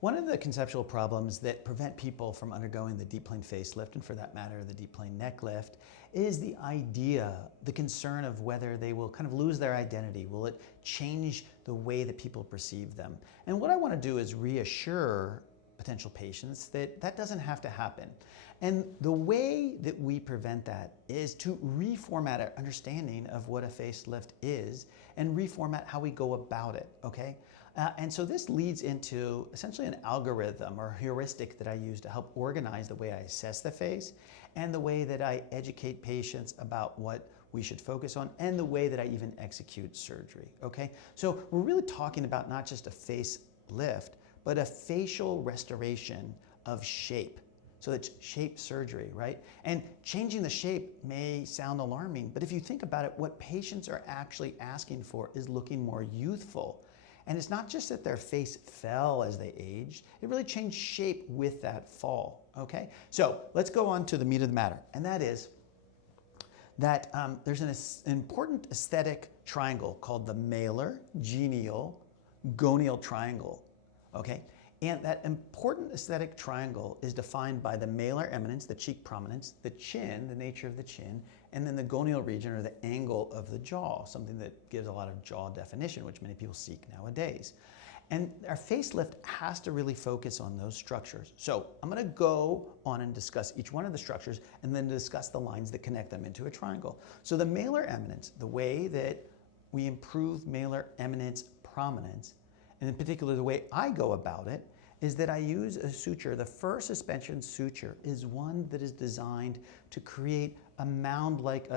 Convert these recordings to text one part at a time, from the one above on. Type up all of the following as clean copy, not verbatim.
One of the conceptual problems that prevent people from undergoing the deep plane facelift, and for that matter, the deep plane neck lift, is the idea, the concern of whether they will kind of lose their identity. Will it change the way that people perceive them? And what I want to do is reassure potential patients that that doesn't have to happen. And the way that we prevent that is to reformat our understanding of what a facelift is and reformat how we go about it, okay? And so this leads into essentially an algorithm or heuristic that I use to help organize the way I assess the face and the way that I educate patients about what we should focus on and the way that I even execute surgery, okay? So we're really talking about not just a facelift, but a facial restoration of shape. So it's shape surgery, right? And changing the shape may sound alarming, but if you think about it, what patients are actually asking for is looking more youthful. And it's not just that their face fell as they aged, it really changed shape with that fall, okay? So let's go on to the meat of the matter, and that is that there's an important aesthetic triangle called the malar, genial, gonial triangle. Okay, and that important aesthetic triangle is defined by the malar eminence, the cheek prominence, the chin, the nature of the chin, and then the gonial region, or the angle of the jaw, something that gives a lot of jaw definition, which many people seek nowadays. And our facelift has to really focus on those structures. So I'm going to go on and discuss each one of the structures and then discuss the lines that connect them into a triangle. So the malar eminence, the way that we improve malar eminence prominence, and in particular, the way I go about it is that I use a suture. The first suspension suture is one that is designed to create a mound-like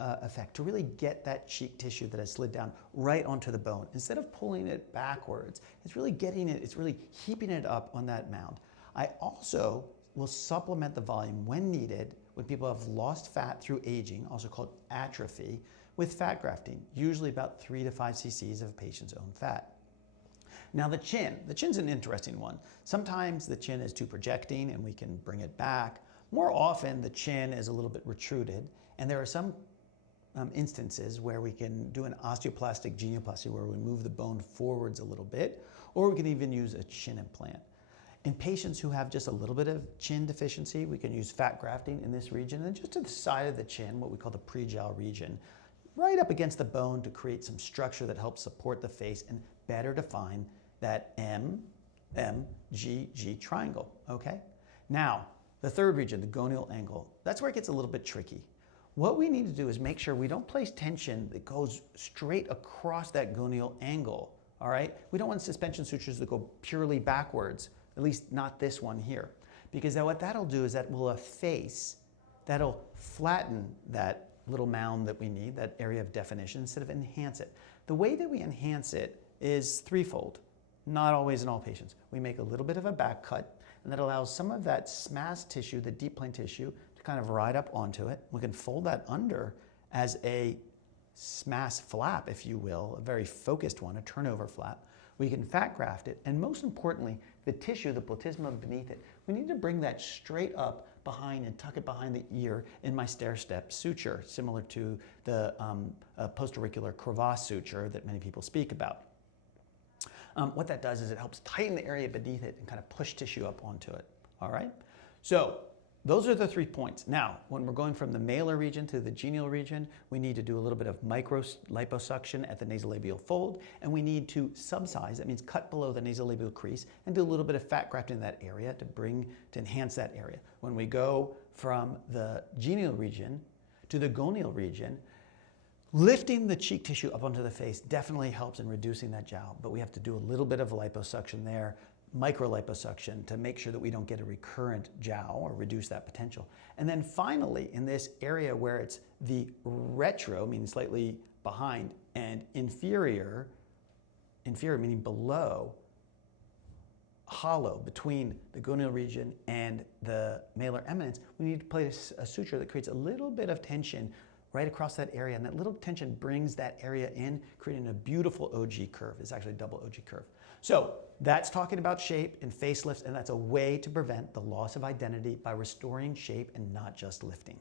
effect, to really get that cheek tissue that has slid down right onto the bone. Instead of pulling it backwards, it's really getting it, it's really heaping it up on that mound. I also will supplement the volume when needed, when people have lost fat through aging, also called atrophy, with fat grafting, usually about 3 to 5 cc's of a patient's own fat. Now the chin's an interesting one. Sometimes the chin is too projecting and we can bring it back. More often the chin is a little bit retruded, and there are some instances where we can do an osteoplastic genioplasty where we move the bone forwards a little bit, or we can even use a chin implant. In patients who have just a little bit of chin deficiency, we can use fat grafting in this region, and then just to the side of the chin, what we call the prejowl region, right up against the bone to create some structure that helps support the face and better define that MGG triangle, okay? Now, the third region, the gonial angle, that's where it gets a little bit tricky. What we need to do is make sure we don't place tension that goes straight across that gonial angle, all right? We don't want suspension sutures that go purely backwards, at least not this one here, because what that'll do is that will efface, that'll flatten that little mound that we need, that area of definition, instead of enhance it. The way that we enhance it is threefold, not always in all patients. We make a little bit of a back cut, and that allows some of that SMAS tissue, the deep plane tissue, to kind of ride up onto it. We can fold that under as a SMAS flap, if you will, a very focused one, a turnover flap. We can fat graft it, and most importantly, the tissue, the platysma beneath it, we need to bring that straight up behind and tuck it behind the ear in my stair-step suture, similar to the postauricular crevasse suture that many people speak about. What that does is it helps tighten the area beneath it and kind of push tissue up onto it, all right? So those are the 3 points. Now, when we're going from the malar region to the genial region, we need to do a little bit of micro liposuction at the nasolabial fold, and we need to subsize, that means cut below the nasolabial crease, and do a little bit of fat graft in that area to enhance that area. When we go from the genial region to the gonial region, lifting the cheek tissue up onto the face definitely helps in reducing that jowl, but we have to do a little bit of liposuction there, micro liposuction, to make sure that we don't get a recurrent jowl or reduce that potential. And then finally, in this area where it's the retro, meaning slightly behind, and inferior meaning below, hollow between the gonial region and the malar eminence, we need to place a suture that creates a little bit of tension right across that area, and that little tension brings that area in, creating a beautiful OG curve. It's actually a double OG curve. So that's talking about shape and facelifts, and that's a way to prevent the loss of identity by restoring shape and not just lifting.